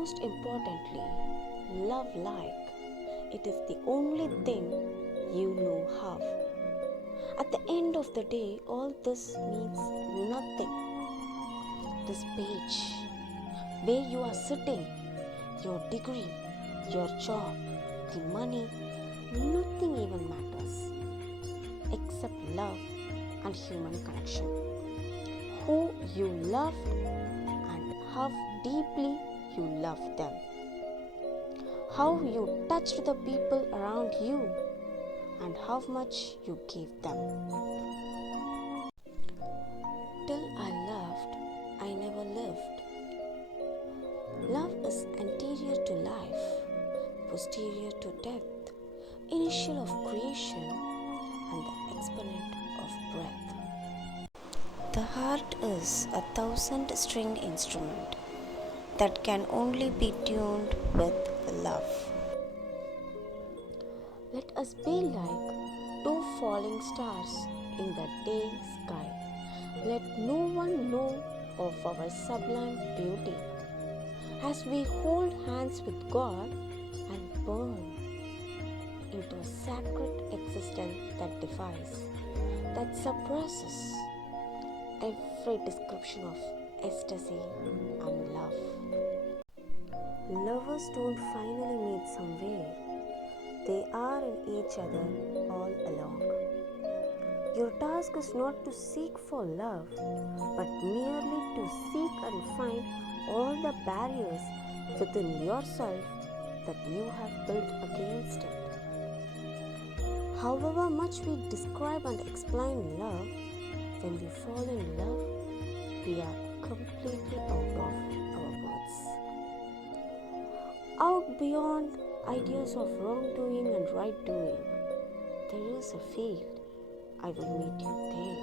most importantly, love like it is the only thing you know how. At the end of the day, all this means nothing. This page, where you are sitting, your degree, your job, the money, nothing even matters except love and human connection. Who you loved and how deeply you loved them. How you touched the people around you and how much you gave them. Till I loved, I never lived. Love is anterior to life, posterior to death, initial of creation, and the exponent of breath. The heart is a 1,000-stringed instrument that can only be tuned with love. Let us be like two falling stars in the day sky. Let no one know of our sublime beauty as we hold hands with God and burn into a sacred existence that defies, that surpasses every description of ecstasy and love. Lovers don't finally meet somewhere. They are in each other all along. Your task is not to seek for love, but merely to seek and find all the barriers within yourself that you have built against it. However much we describe and explain love, when we fall in love, we are completely out of our words. Out beyond ideas of wrongdoing and right doing, there is a field. I will meet you there.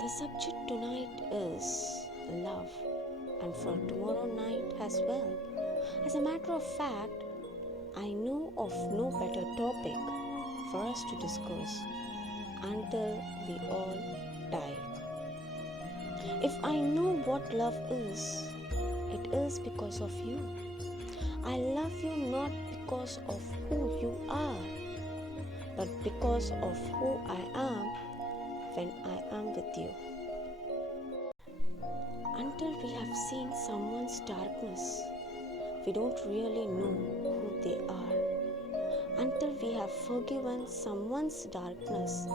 The subject tonight is love, and for tomorrow night as well. As a matter of fact, I know of no better topic for us to discuss until we all die. If I know what love is, it is because of you. I love you not because of who you are, but because of who I am when I am with you. Until we have seen someone's darkness, we don't really know who they are. Until we have forgiven someone's darkness,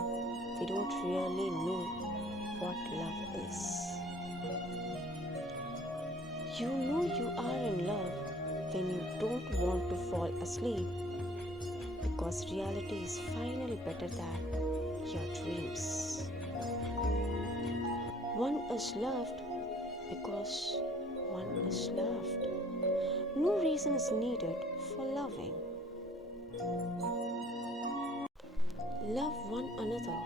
we don't really know what love is. You know you are in love when you don't want to fall asleep, because reality is finally better than your dreams. One is loved because one is loved. No reason is needed for loving. Love one another,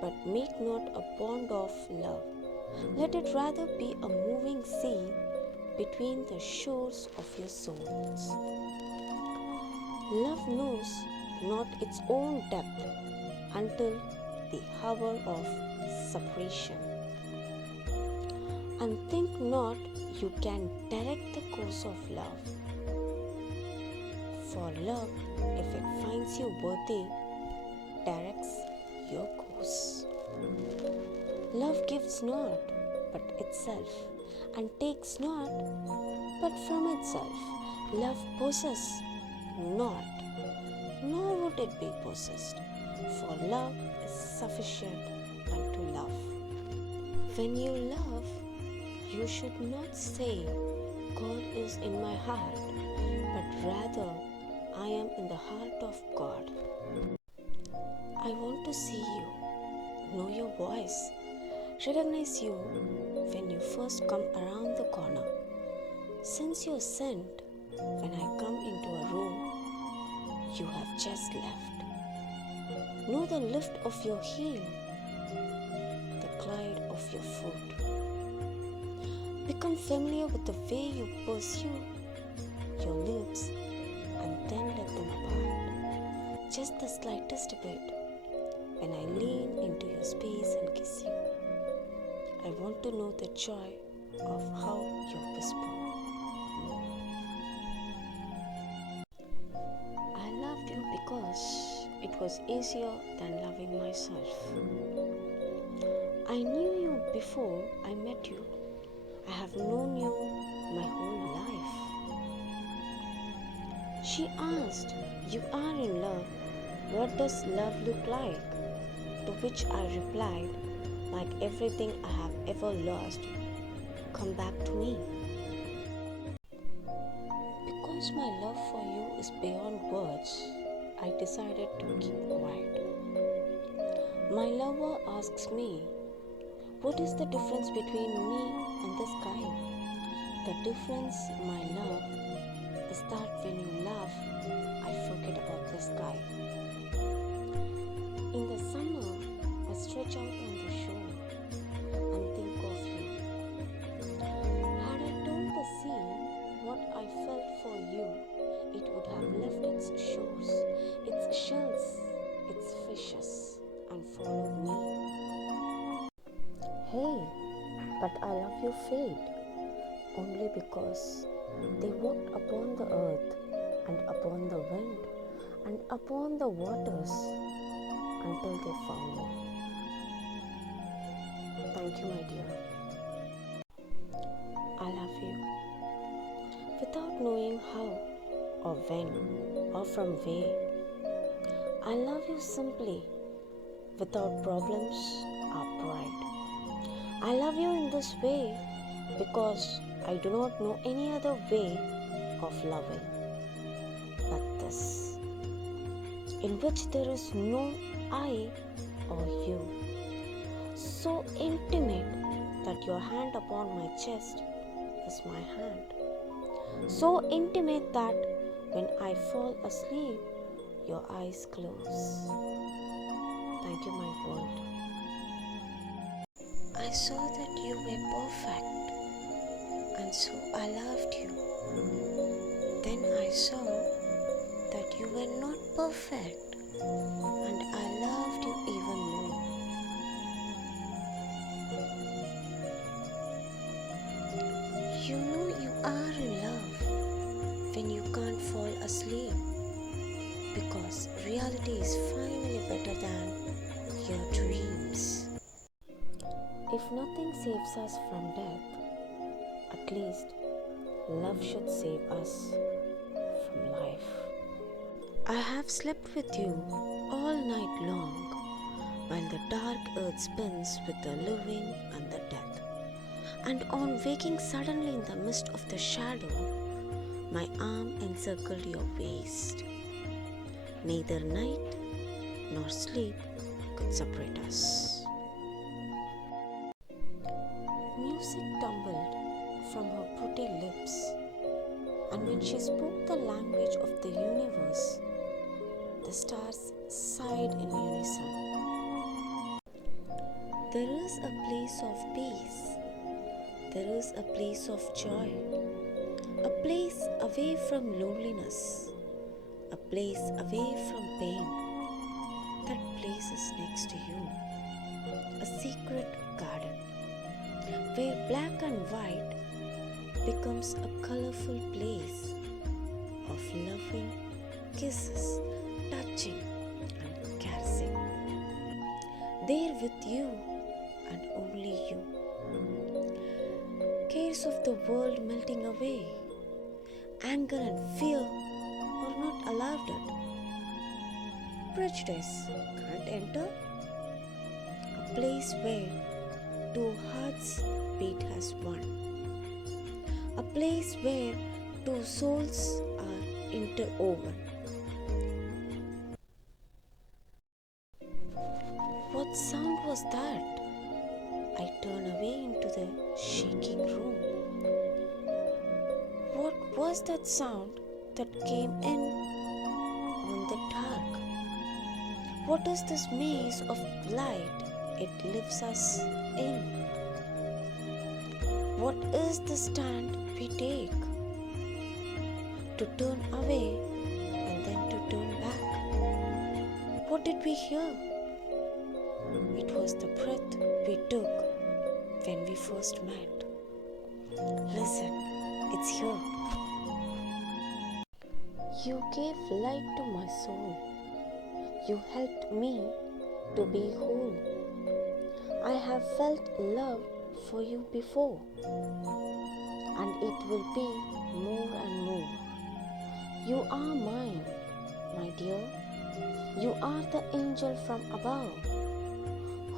but make not a bond of love. Let it rather be a moving sea between the shores of your souls. Love knows not its own depth until the hour of separation. And think not you can direct the course of love. For love, if it finds you worthy, directs your course. Love gives not but itself, and takes not but from itself. Love possesses not, nor would it be possessed, for love is sufficient unto love. When you love, you should not say, God is in my heart, but rather, I am in the heart of God. I want to see you, know your voice, recognize you when you first come around the corner, sense your scent when I come into a room you have just left. Know the lift of your heel, the glide of your foot. Become familiar with the way you pursue your lips and then let them apart, just the slightest bit, when I lean into your space and kiss you. I want to know the joy of how you whisper. I loved you because it was easier than loving myself. I knew you before I met you. I have known you my whole life. She asked, "You are in love. What does love look like?" To which I replied, "Like everything I have ever lost, come back to me." Because my love for you is beyond words, I decided to keep quiet. My lover asks me, "What is the difference between me and the sky?" The difference, my love, is that when you laugh, I forget about the sky. In the summer, I stretch out on the shore and think of you. Had I told the sea what I felt for you, it would have left its shores, its shells, its fishes, and followed me. Hey, but I love your fate, only because they walked upon the earth and upon the wind and upon the waters until they found me. Thank you, my dear. I love you without knowing how or when or from where. I love you simply without problems or pride. I love you in this way because I do not know any other way of loving but this, in which there is no I or you. So intimate that your hand upon my chest is my hand. So intimate that when I fall asleep, your eyes close. Thank you, my world. I saw that you were perfect, and so I loved you. Then I saw that you were not perfect, and I loved you even more. You know you are in love when you can't fall asleep, because reality is finally better than your dreams. If nothing saves us from death, at least love should save us from life. I have slept with you all night long, while the dark earth spins with the living and the dead. And on waking suddenly in the midst of the shadow, my arm encircled your waist. Neither night nor sleep could separate us. Music tumbled from her pretty lips, and when she spoke the language of the universe, the stars sighed in unison. There is a place of peace. There is a place of joy. A place away from loneliness. A place away from pain. That place is next to you. A secret garden where black and white becomes a colorful place of loving kisses, touching and caressing. There with you and only you. Cares of the world melting away. Anger and fear are not allowed it. Prejudice can't enter. A place where two hearts beat as one. A place where two souls are interwoven. What sound was that? I turned away into the shaking room. What was that sound that came in on the dark? What is this maze of light it leaves us in? What is the stand we take? To turn away and then to turn back. What did we hear? It was the breath we took when we first met. Listen, it's here. You gave light to my soul. You helped me to be whole. I have felt love for you before, and it will be more and more. You are mine, my dear. You are the angel from above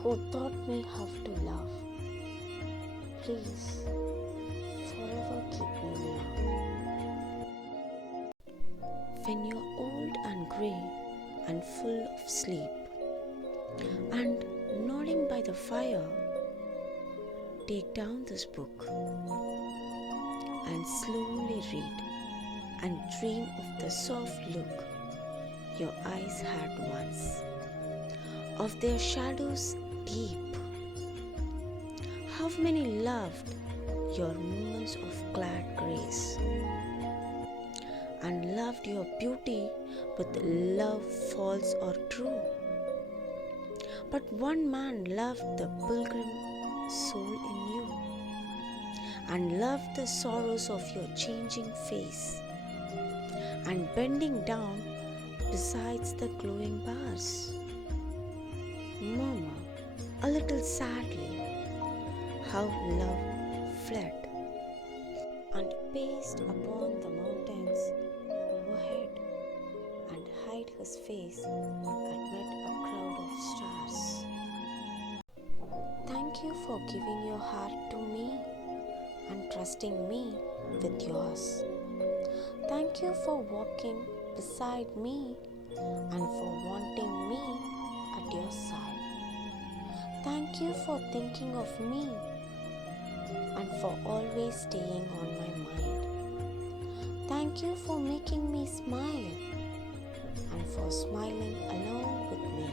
who taught me how to love. Please, forever keep me near. When you're old and grey and full of sleep, and nodding by the fire, take down this book and slowly read and dream of the soft look your eyes had once, of their shadows deep. How many loved your moments of glad grace, and loved your beauty with love false or true. But one man loved the pilgrim soul in you, and loved the sorrows of your changing face, and bending down besides the glowing bars, murmur a little sadly how love fled, and paced upon the mountains overhead, and hide his face amid a crowd of stars. Thank you for giving your heart to me and trusting me with yours. Thank you for walking beside me and for wanting me at your side. Thank you for thinking of me and for always staying on my mind. Thank you for making me smile and for smiling along with me.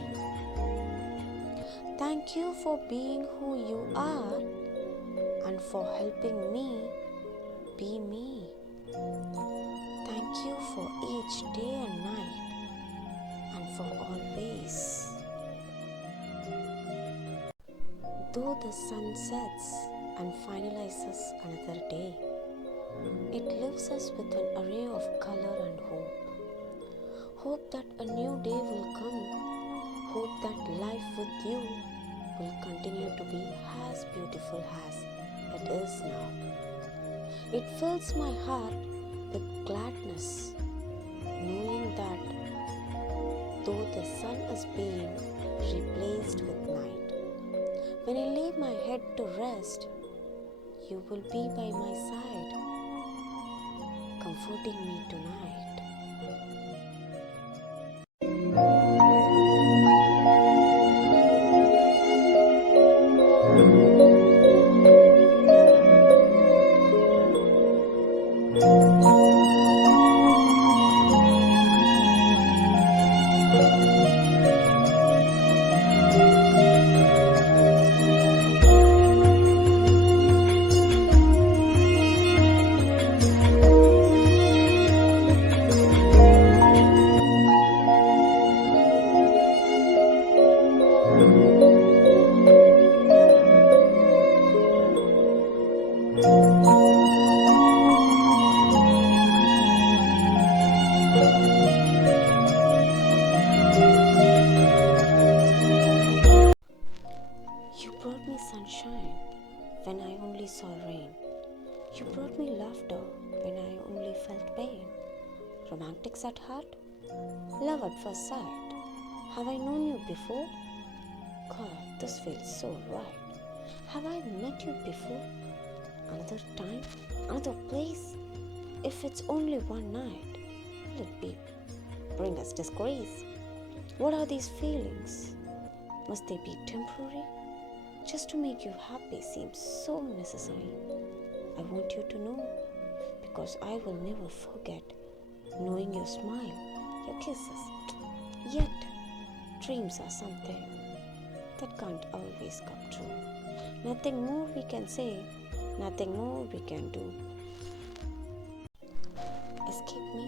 Thank you for being who you are and for helping me be me. Thank you for each day and night and for always. Though the sun sets and finalizes another day, it leaves us with an array of color and hope. Hope that a new day will come. Hope that life with you will continue to be as beautiful as it is now. It fills my heart with gladness, knowing that though the sun is being replaced with night, when I lay my head to rest, you will be by my side, comforting me tonight. You brought me sunshine when I only saw rain. You brought me laughter when I only felt pain. Romantics at heart? Love at first sight. Have I known you before? God, this feels so right. Have I met you before? Another time? Another place? If it's only one night, will it bring us disgrace? What are these feelings? Must they be temporary? Just to make you happy seems so necessary. I want you to know, because I will never forget knowing your smile, your kisses. Yet, dreams are something that can't always come true. Nothing more we can say, nothing more we can do. Escape me,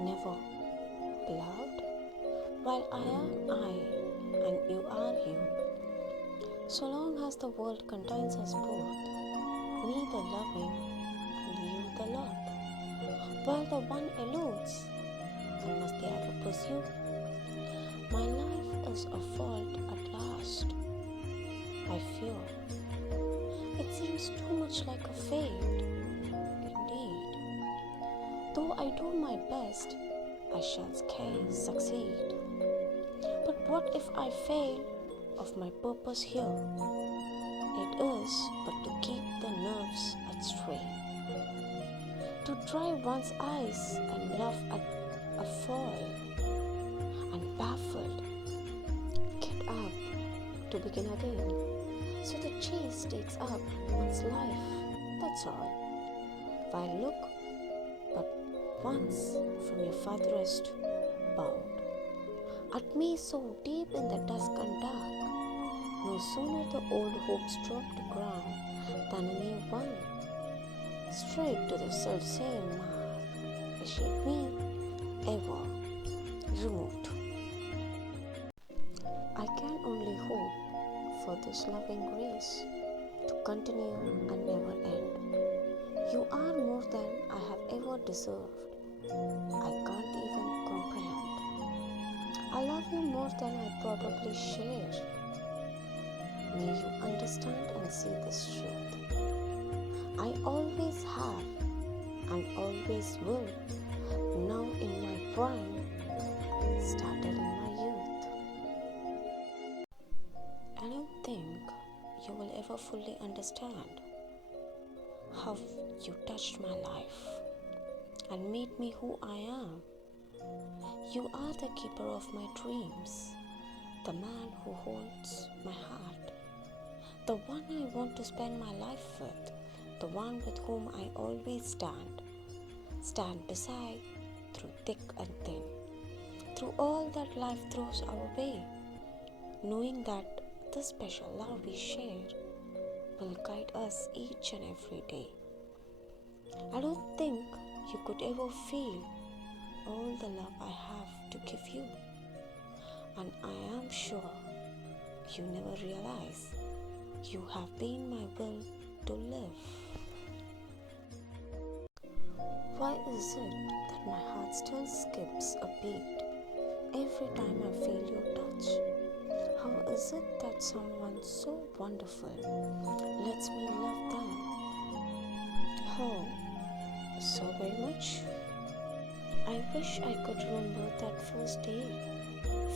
never, beloved, while I am I and you are you. So long as the world contains us both, me the loving and you the lot. While the one eludes, and must the other pursue? My life is a fault at last. I fear it seems too much like a fate. Indeed, though I do my best, I shall scarce succeed. But what if I fail of my purpose here? It is but to keep the nerves at strain, to dry one's eyes and laugh at a fall, and baffled, get up to begin again. So the chase takes up one's life, that's all. While look but once from your farthest bound, at me so deep in the dusk and dark, no sooner the old hopes drop to ground than a new one, straight to the self-same mark, escape me ever removed. I can only hope for this loving grace to continue and never end. You are more than I have ever deserved. I can't even comprehend. I love you more than I probably share. May you understand and see this truth. I always have and always will, now in my prime, started in my youth. I don't think you will ever fully understand how you touched my life and made me who I am. You are the keeper of my dreams, the man who holds my heart, the one I want to spend my life with, the one with whom I always stand beside through thick and thin, through all that life throws our way, knowing that the special love we share will guide us each and every day. I don't think you could ever feel all the love I have to give you, and I am sure you never realize you have been my will to live. Why is it that my heart still skips a beat every time I feel your touch? How is it that someone so wonderful lets me love them? How so very much? I wish I could remember that first day,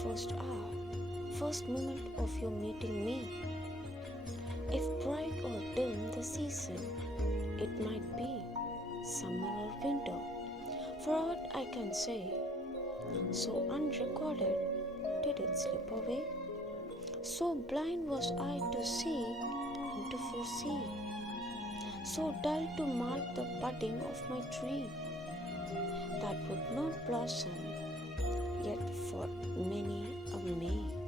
first hour, first moment of your meeting me. If bright or dim the season, it might be summer or winter, for aught I can say. So unrecorded did it slip away. So blind was I to see and to foresee, so dull to mark the budding of my tree, that would not blossom yet for many a May.